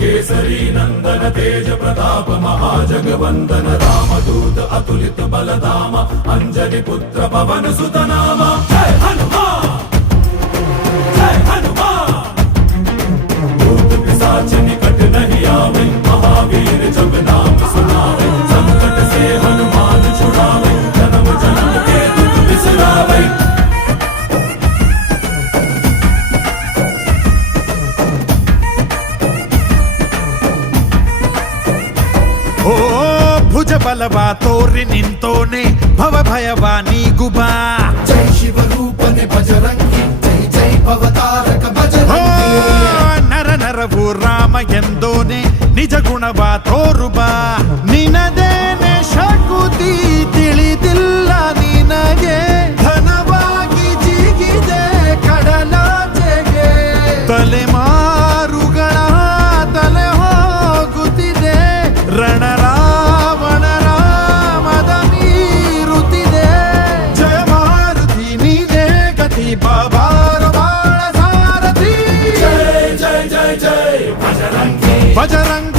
केसरी नंदन तेज प्रताप महाजगवंदन रामदूत अतुलित बलधाम अंजनी पुत्र पवन सुत नाम जय हनुमान जय हनुमान। भूत पिशाच निकट नहीं आवे महावीर जब नाम सुनावे संकट से हनुमान छुड़ावे जन्म जन्म के दुख बिसरावे। ಓ ಭುಜ ಬಲವ ತೋರಿ ನಿಂತೋನೆ ಭವ ಭಯವ ನೀಗುಬಾ ಜೈ ಶಿವ ರೂಪನೆ ಬಜರಂಗಿ ಜೈ ಜೈ ಭವತಾರಕ ಬಜರಂಗಿ ನರ ನರವು ರಾಮ ಎಂದೋನೆ ನಿಜ ಗುಣವ ತೋರುಬಾ ನಿನದೇನೆ ಶಕುತಿ ತಿಳಿದಿಲ್ಲ ನಿನಗೆ ಧನವಾಗಿ ಜಿಗಿದೆ ಕಡಲಾಚೆಗೆ ತಲೆಮಾರುಗಳ ತಲೆ ಹೋಗುತ್ತಿದೆ ರಣರಾವಣ ರಾಮದ ಮೀರುತ್ತಿದೆ ಜಯ ಮಾರುತಿ ನೀನೇ ಗತಿ ಬಾಬಾರ ಬಾಳ ಸಾರಥಿ जय जय जय जय बजरंगी ಬಜರಂಗ